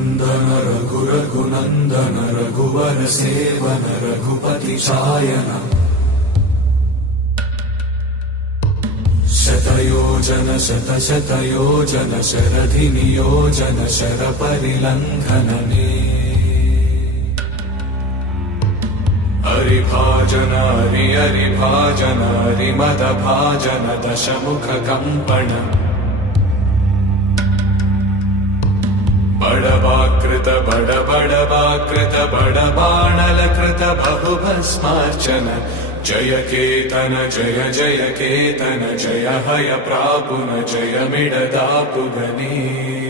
रघुनन्दन रघुरघुनन्दन रघुवर सेवन रघुपति चायन शतयोजन शतशतयोजन शरधि नियोजन शरपरिलङ्घनने हरिभाजन हरिभाजन हरिमदभाजन दशमुख कम्पण बड़वाकृत बड़वाकृत बड़बाणलकृत बहुभस्मार्चन जय केतन जय जय केतन जय हय प्रापुन जय मिडदापुगने।